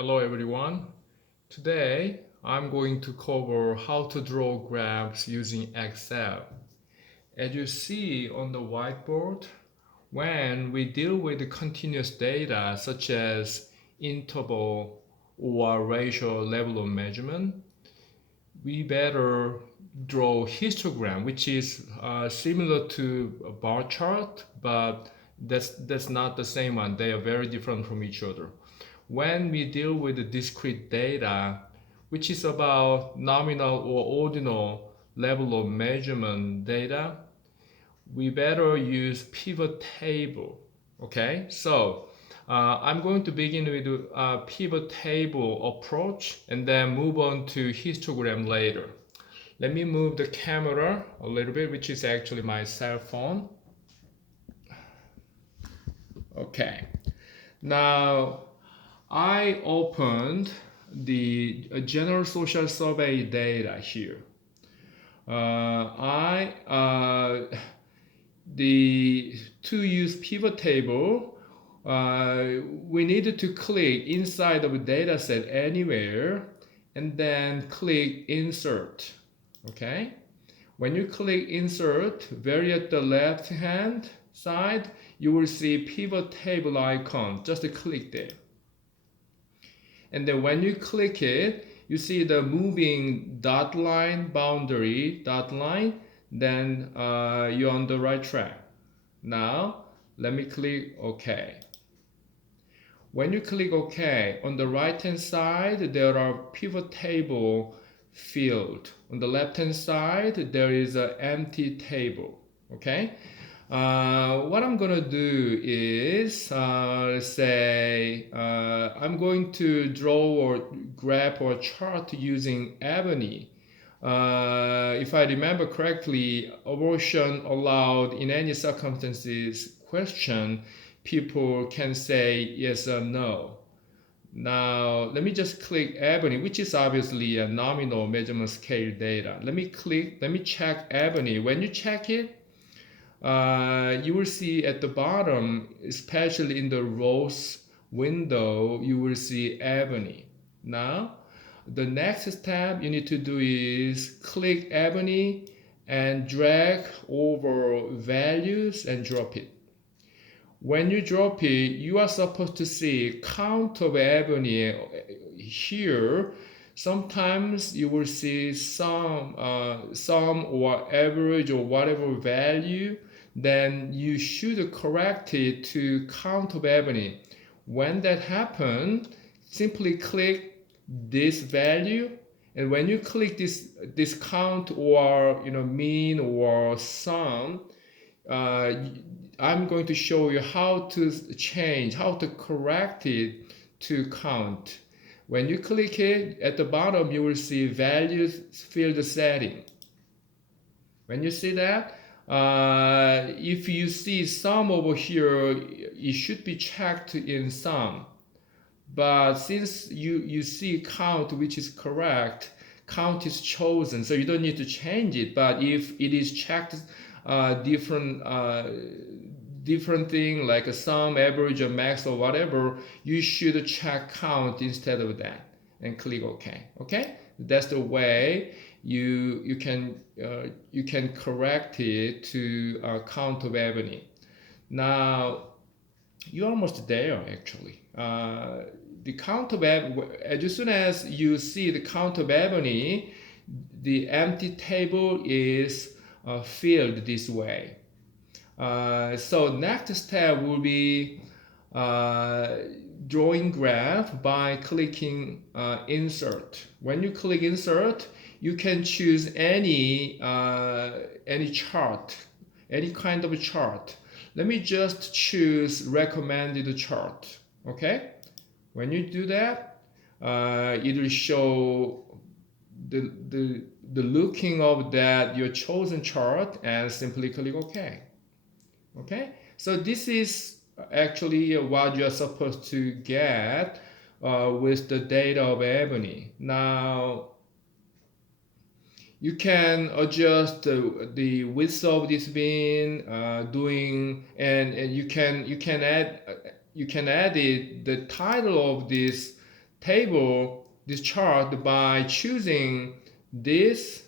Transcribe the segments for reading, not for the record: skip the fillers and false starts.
Hello everyone. Today I'm going to cover how to draw graphs using Excel. As you see on the whiteboard, when we deal with continuous data such as interval or ratio level of measurement, we better draw histogram, which is similar to a bar chart, but that's not the same one. They are very different from each other. When we deal with the discrete data, which is about nominal or ordinal level of measurement data, we better use pivot table. Okay, so I'm going to begin with a pivot table approach and then move on to histogram later. Let me move the camera a little bit, which is actually my cell phone. Okay, now I opened the general social survey data here. I the to use pivot table, we needed to click inside of a data set anywhere and then click insert. Okay, when you click insert, very at the left hand side, you will see pivot table icon. Just click there. And then when you click it, you see the moving dot line, boundary dot line, then you're on the right track. Now, let me click OK. When you click OK, on the right hand side, there are pivot table field. On the left hand side, there is an empty table. Okay. What I'm gonna do is I'm going to draw a graph or chart using ebony. If I remember correctly, abortion allowed in any circumstances question, people can say yes or no. Now, let me just click ebony, which is obviously a nominal measurement scale data. Let me check ebony. When you check it, you will see at the bottom, especially in the rows window, you will see ebony. Now, the next step you need to do is click ebony and drag over values and drop it. When you drop it, you are supposed to see count of ebony here. Sometimes you will see some or average or whatever value, then you should correct it to count of ebony. When that happens, simply click this value, and when you click this count or mean or sum, I'm going to show you how to correct it to count. When you click it, at the bottom you will see values field setting. When you see that, if you see sum over here, it should be checked in sum. But since you see count, which is correct, count is chosen, so you don't need to change it. But if it is checked different thing like a sum, average, or max, or whatever, you should check count instead of that and click OK. Okay, that's the way you can correct it to count of ebony. Now you're almost there actually. The count of ebony, as soon as you see the count of ebony, the empty table is filled this way. So next step will be drawing graph by clicking insert. When you click insert, you can choose any chart, any kind of chart. Let me just choose recommended chart. Okay, when you do that, it will show the looking of that your chosen chart, and simply click OK. Okay, so this is actually what you're supposed to get with the data of ebony. Now you can adjust the width of this bin, and you can add the title of this table, this chart by choosing this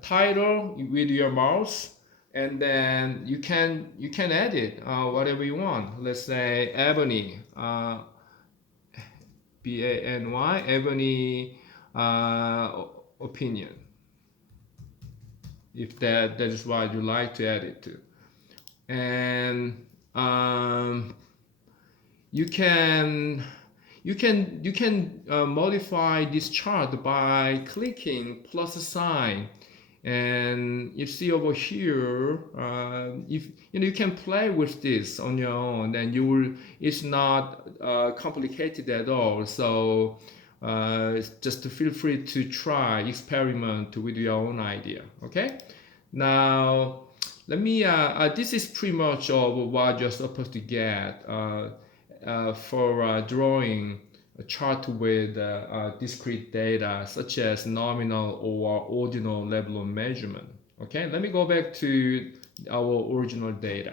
title with your mouse, and then you can edit whatever you want. Let's say ebony, BANY, ebony opinion, if that is what you like to edit to. And you can modify this chart by clicking plus sign, and you see over here, if you can play with this on your own, and you will, it's not complicated at all. So just feel free to try, experiment with your own idea. Okay, now let me this is pretty much of what you're supposed to get for drawing a chart with discrete data such as nominal or ordinal level of measurement. Okay, let me go back to our original data.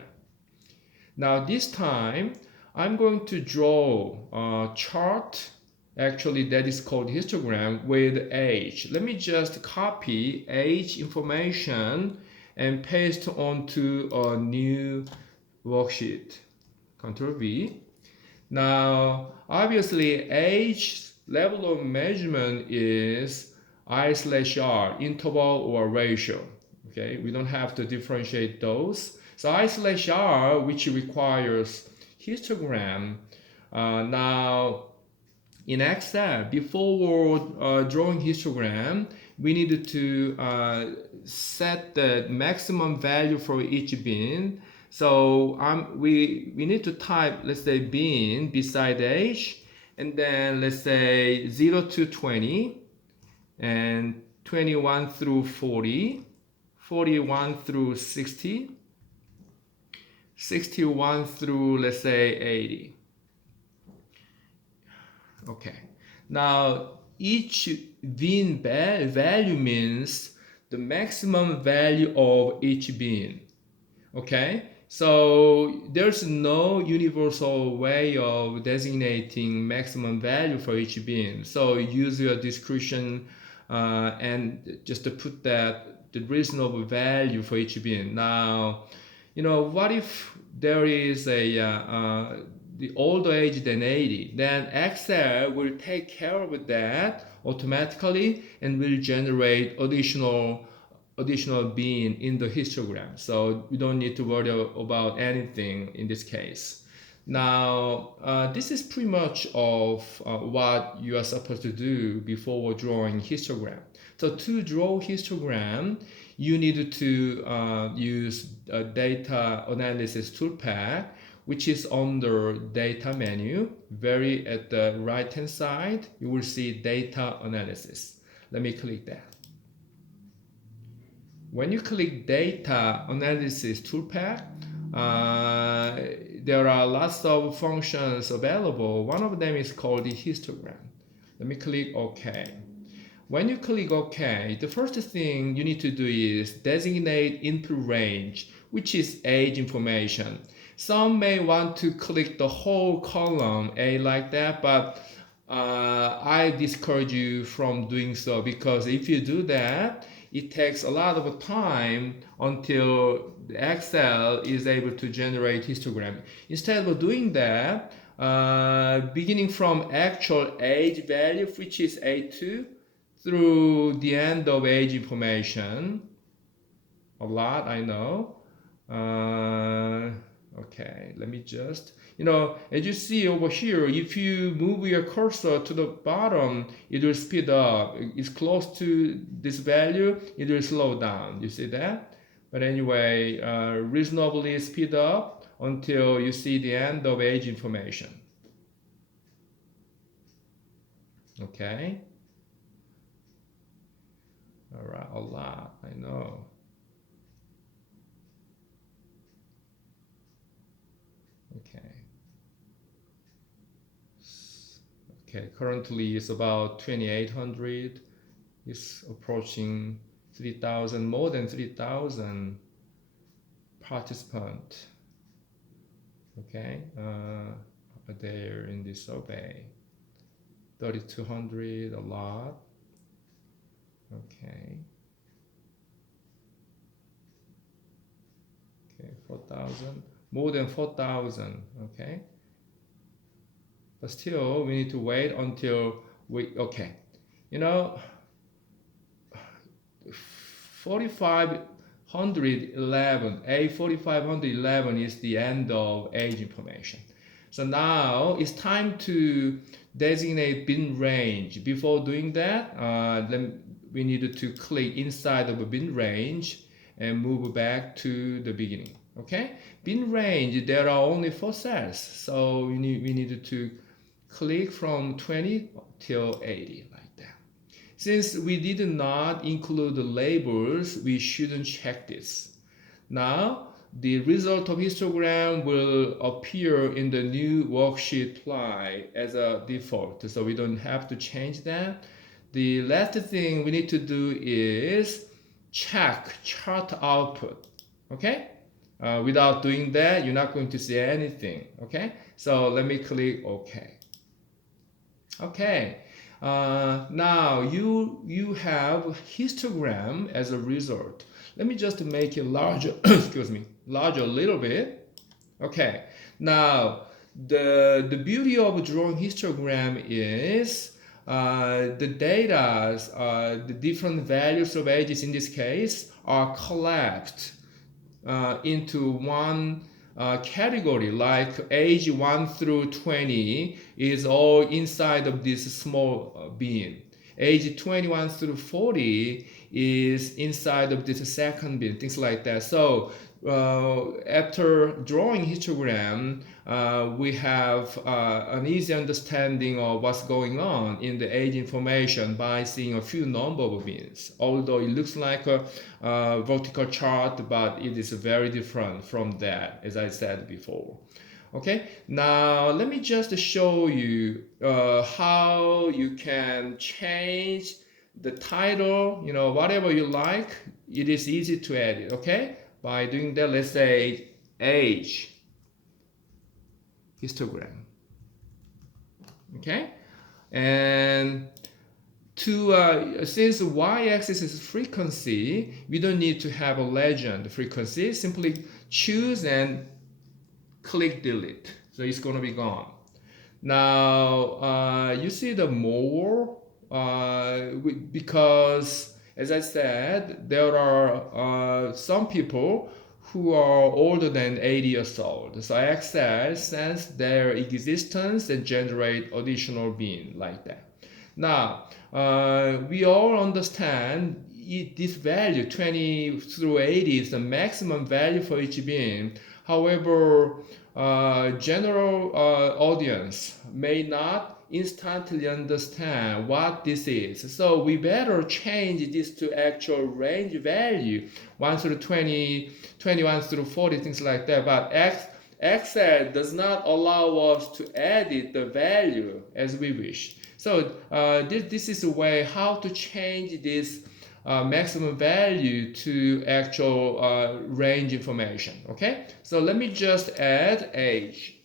Now this time I'm going to draw a chart, actually that is called histogram, with age. Let me just copy age information and paste onto a new worksheet. Ctrl V. Now, obviously, age level of measurement is I/R, interval or ratio. Okay, we don't have to differentiate those. So I/R, which requires histogram. Now, in Excel, before drawing histogram, we needed to set the maximum value for each bin. So we need to type, let's say, bin beside age, and then let's say 0 to 20, and 21 through 40, 41 through 60, 61 through, let's say, 80. Okay, now each bin value means the maximum value of each bin. Okay, so there's no universal way of designating maximum value for each bin. So use your discretion and just to put that the reasonable value for each bin. Now, what if there is a the older age than 80? Then Excel will take care of that automatically and will generate additional bin in the histogram. So you don't need to worry about anything in this case. Now, this is pretty much of what you are supposed to do before drawing histogram. So to draw histogram, you need to use a data analysis toolpath, which is under data menu. Very at the right hand side, you will see data analysis. Let me click that. When you click data analysis toolpath, there are lots of functions available. One of them is called the histogram. Let me click OK. When you click OK, the first thing you need to do is designate input range, which is age information. Some may want to click the whole column A like that, but I discourage you from doing so, because if you do that, it takes a lot of time until the Excel is able to generate histogram. Instead of doing that, beginning from actual age value, which is A2, through the end of age information, a lot, I know. Okay, let me just, as you see over here, if you move your cursor to the bottom, it will speed up. It's close to this value, it will slow down. You see that? But anyway, reasonably speed up until you see the end of age information. Okay? All right, a lot, I know. Okay, currently it's about 2,800. It's approaching 3,000, more than 3,000 participants. Okay, there in this survey. 3200, a lot. Okay. Okay, 4,000, more than 4,000. Okay. But still, we need to wait until okay. You know, 4511, A4511 is the end of age information. So now it's time to designate bin range. Before doing that, then we need to click inside of a bin range and move back to the beginning. Okay, bin range, there are only 4 cells, so we need to click from 20 till 80 like that. Since we did not include the labels, we shouldn't check this. Now, the result of histogram will appear in the new worksheet ply as a default, so we don't have to change that. The last thing we need to do is check chart output, okay? Without doing that, you're not going to see anything, okay? So let me click OK. Okay, now you have histogram as a result. Let me just make it larger, excuse me, larger a little bit. Okay, now the beauty of drawing histogram is the data, the different values of ages in this case are collapsed into one category, like age 1 through 20 is all inside of this small bin. Age 21 through 40 is inside of this second bin, things like that. So after drawing histogram, we have an easy understanding of what's going on in the age information by seeing a few number of bins. Although it looks like a vertical chart, but it is very different from that, as I said before. Okay, now let me just show you how you can change the title, whatever you like. It is easy to edit, okay? By doing that, let's say age histogram, okay? And to since y-axis is frequency, we don't need to have a legend frequency. Simply choose and click delete, so it's going to be gone. Now you see the more because, as I said, there are some people who are older than 80 years old. So Excel sense their existence and generate additional bin like that. Now, we all understand this value 20 through 80 is the maximum value for each bin. However, general audience may not instantly understand what this is. So we better change this to actual range value, 1 through 20, 21 through 40, things like that. But Excel does not allow us to edit the value as we wish. So this is a way how to change this maximum value to actual range information. Okay, so let me just add age,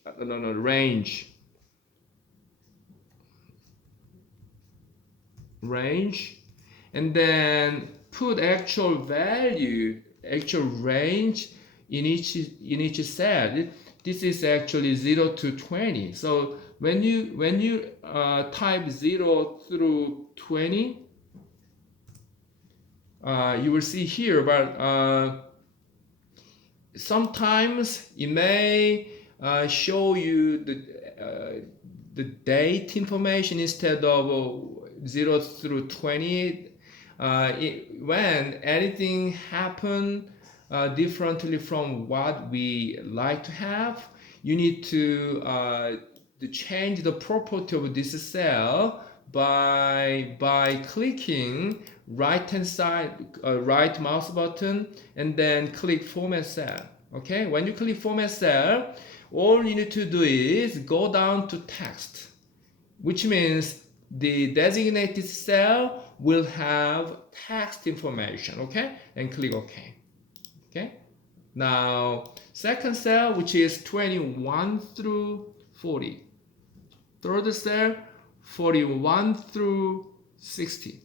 range, and then put actual value, actual range in each cell. This is actually 0 to 20. So when you type 0 through 20, you will see here, but sometimes it may show you the date information instead of 0 through 20. When anything happen differently from what we like to have, you need to change the property of this cell by clicking right hand side, right mouse button, and then click format cell. Okay, when you click format cell, all you need to do is go down to text, which means the designated cell will have text information. Okay, and click OK. Okay, now second cell, which is 21 through 40. Third cell, 41 through 60.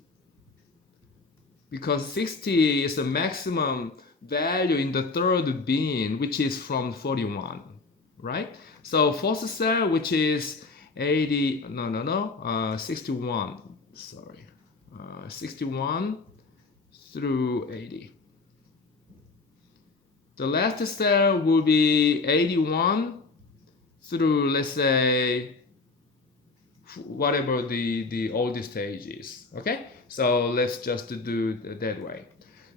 Because 60 is the maximum value in the third bin, which is from 41, right? So fourth cell, which is 80, 61, sorry, 61 through 80. The last cell will be 81 through, let's say, whatever the oldest stage is. Okay, so let's just do that way.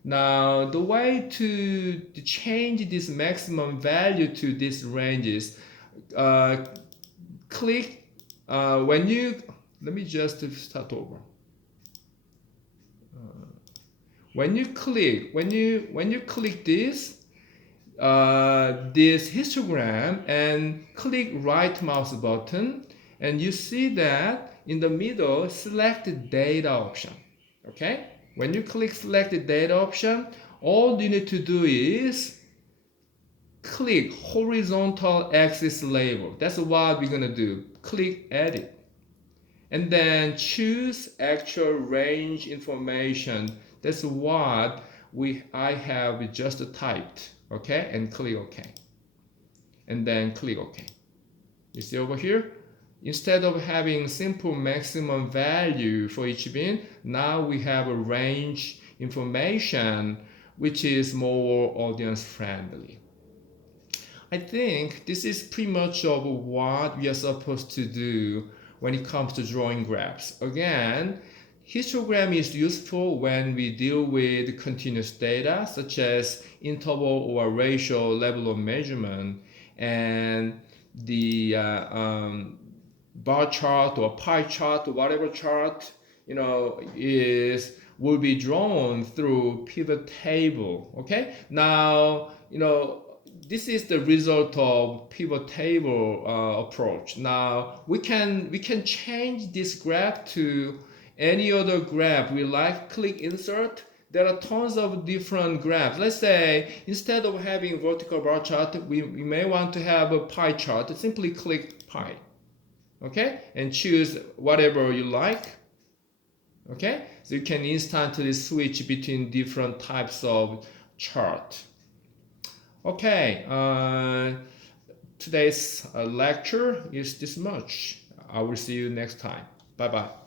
Now the way to change this maximum value to these ranges, click when you, let me just start over. When you click this this histogram and click right mouse button, and you see that in the middle select the data option. Okay, when you click select the data option, all you need to do is click horizontal axis label. That's what we're gonna do. Click edit and then choose actual range information. That's what I have just typed. Okay, and click OK, and then click OK. You see over here, instead of having simple maximum value for each bin, now we have a range information which is more audience friendly. I think this is pretty much of what we are supposed to do when it comes to drawing graphs. Again, histogram is useful when we deal with continuous data such as interval or ratio level of measurement, and the bar chart or pie chart or whatever chart will be drawn through pivot table. Okay, now this is the result of pivot table approach. Now we can change this graph to any other graph we like. Click insert. There are tons of different graphs. Let's say instead of having vertical bar chart, we may want to have a pie chart. Simply click pie, okay, and choose whatever you like. Okay, so you can instantly switch between different types of chart. Okay, today's lecture is this much. I will see you next time. Bye bye.